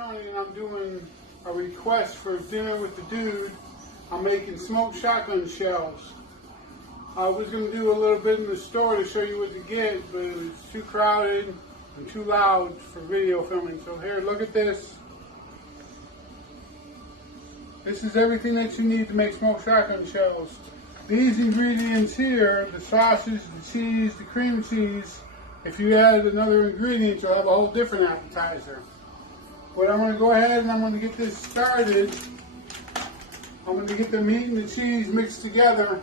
Tony, and I'm doing a request for dinner with the dude. I'm making smoked shotgun shells. I was going to do a little bit in the store to show you what to get, but it was too crowded and too loud for video filming. So here, look at this. This is everything that you need to make smoked shotgun shells. These ingredients here, the sausage, the cheese, the cream cheese, if you add another ingredient, you'll have a whole different appetizer. But I'm going to go ahead and I'm going to get this started. I'm going to get the meat and the cheese mixed together.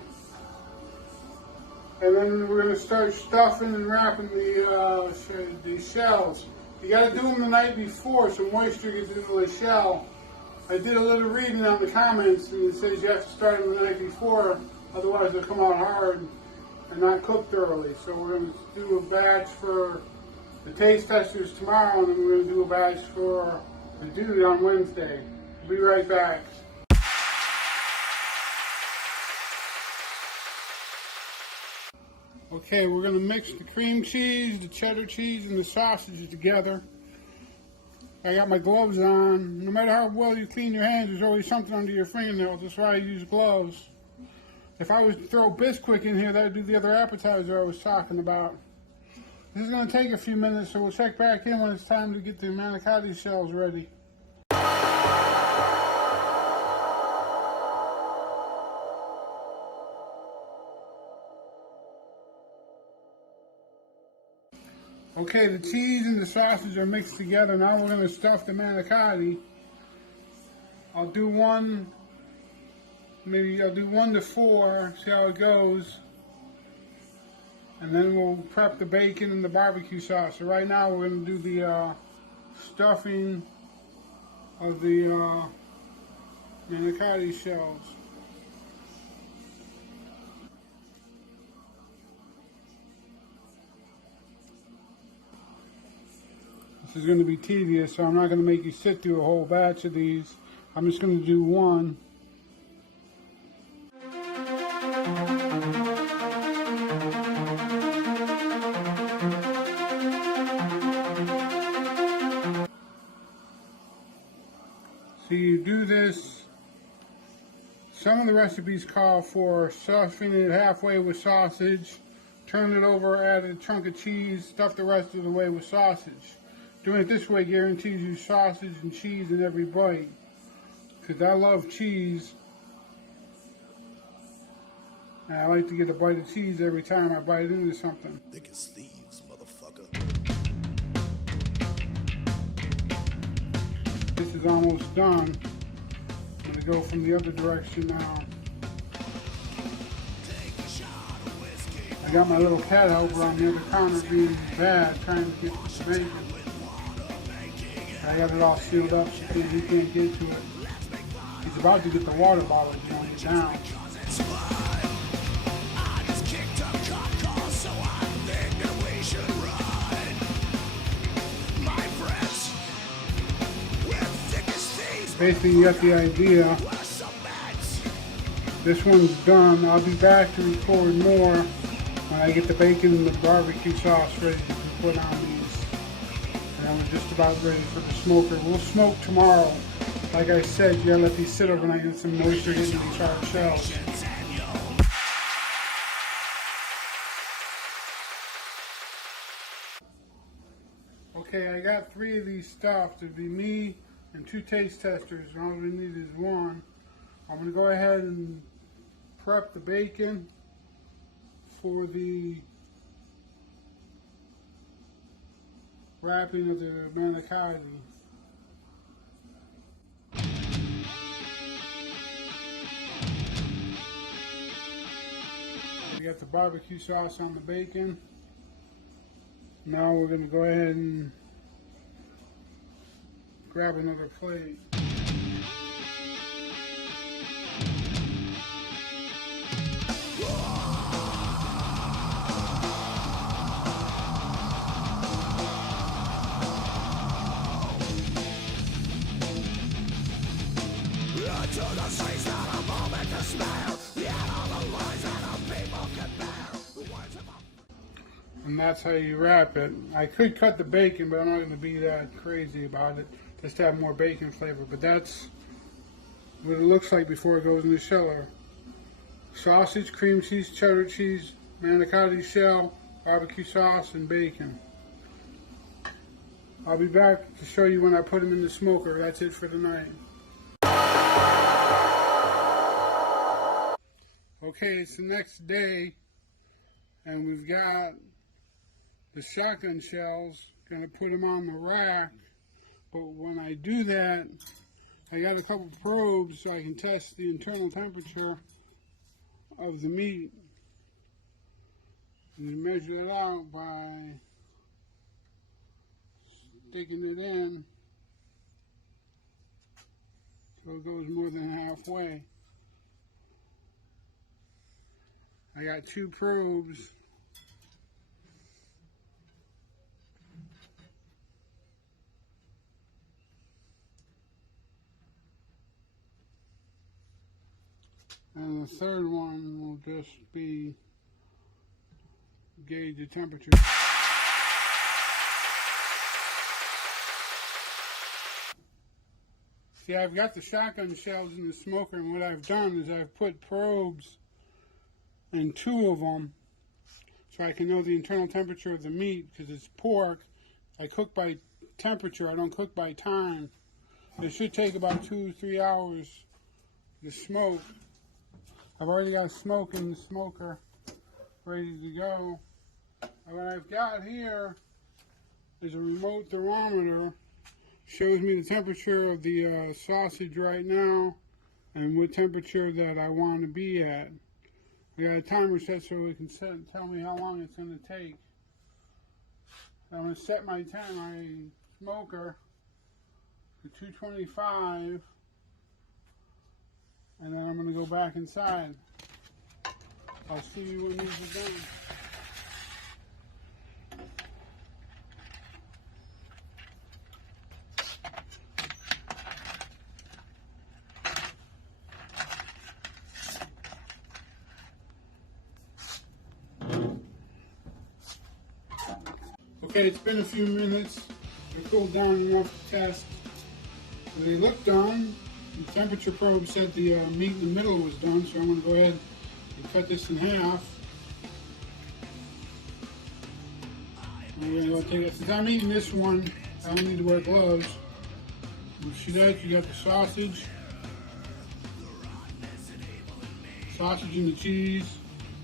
And then we're going to start stuffing and wrapping the shells. You got to do them the night before so moisture gets into the shell. I did a little reading on the comments and it says you have to start them the night before, otherwise they'll come out hard and not cooked thoroughly. So we're going to do a batch for the taste testers tomorrow, and then we're going to do a batch for the dude on Wednesday. We'll be right back. Okay, we're going to mix the cream cheese, the cheddar cheese, and the sausages together. I got my gloves on. No matter how well you clean your hands, there's always something under your fingernails. That's why I use gloves. If I was to throw Bisquick in here, that would do the other appetizer I was talking about. This is going to take a few minutes, so we'll check back in when it's time to get the manicotti shells ready. Okay, the cheese and the sausage are mixed together. Now we're going to stuff the manicotti. I'll do one, maybe I'll do 1 to 4, see how it goes. And then we'll prep the bacon and the barbecue sauce. So right now we're going to do the stuffing of the manicotti shells. This is going to be tedious, so I'm not going to make you sit through a whole batch of these. I'm just going to do one. So you do this. Some of the recipes call for stuffing it halfway with sausage, turn it over, add a chunk of cheese, stuff the rest of the way with sausage. Doing it this way guarantees you sausage and cheese in every bite. Because I love cheese. And I like to get a bite of cheese every time I bite into something. Thick as thieves, motherfucker. This is almost done. I'm going to go from the other direction now. I got my little cat helper on the other counter being bad, trying to get the bacon. I got it all sealed up so he can't get to it. He's about to get the water bottle going down. Basically, you got the idea. This one's done. I'll be back to record more when I get the bacon and the barbecue sauce ready to put on these. And we're just about ready for the smoker. We'll smoke tomorrow. Like I said, you gotta let these sit overnight and get some moisture hitting these hard shells. Okay, I got 3 of these stuffed. It'd be me and 2 taste testers. All we need is 1. I'm gonna go ahead and prep the bacon for the wrapping of the manicotti. We got the barbecue sauce on the bacon. Now we're going to go ahead and grab another plate. And that's how you wrap it. I could cut the bacon, but I'm not going to be that crazy about it. just to have more bacon flavor. But that's what it looks like before it goes in the sheller. Sausage, cream cheese, cheddar cheese, manicotti shell, barbecue sauce, and bacon. I'll be back to show you when I put them in the smoker. That's it for tonight. Okay, it's the next day, and we've got the shotgun shells. Gonna put them on the rack, but when I do that, I got a couple probes so I can test the internal temperature of the meat. And you measure it out by sticking it in so it goes more than halfway. I got 2 probes. And the third one will just be gauge the temperature. See, I've got the shotgun shells in the smoker, and what I've done is I've put probes in 2 of them so I can know the internal temperature of the meat, because it's pork. I cook by temperature, I don't cook by time. It should take about 2 or 3 hours to smoke. I've already got smoke in the smoker ready to go. And what I've got here is a remote thermometer. Shows me the temperature of the sausage right now and what temperature that I want to be at. I got a timer set so it can tell me how long it's going to take. I'm going to set my smoker to 225. And then I'm going to go back inside. I'll see you when these are done. Okay, it's been a few minutes. They're cooled down enough to test. They look done. The temperature probe said the meat in the middle was done, so I'm going to go ahead and cut this in half. And we're going to take it. Since I'm eating this one, I don't need to wear gloves. You see that? You got the sausage and the cheese.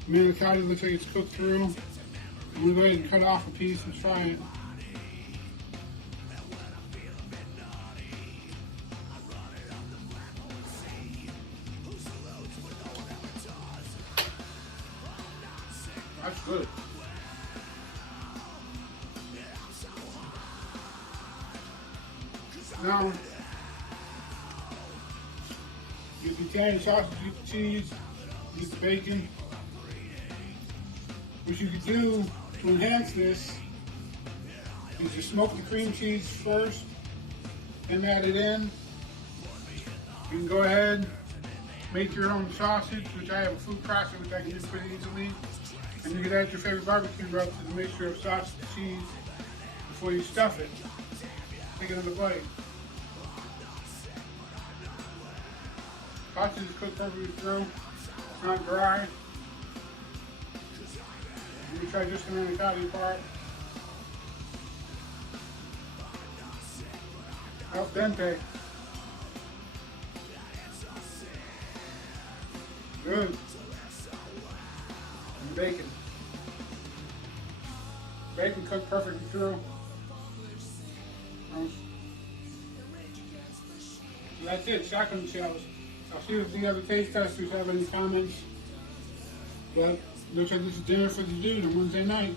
Manicotti looks like it's cooked through. I'm going to go ahead and cut off a piece and try it. That's good. Now, you get the Italian sausage, you get the cheese, you get the bacon. What you could do to enhance this is you smoke the cream cheese first and add it in. You can go ahead, make your own sausage, which I have a food processor which I can do pretty easily. And you can add your favorite barbecue rub to the mixture of sausage and cheese before you stuff it. Take another bite. Sausage is cooked perfectly through. It's not dry. Let me try just the manicotti part. Al dente. Good. And bacon. Bacon cooked perfectly through. So that's it, shotgun shells. I'll see if the other taste testers have any comments. But looks like this is dinner for the dude on Wednesday night.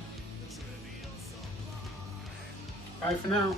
Bye for now.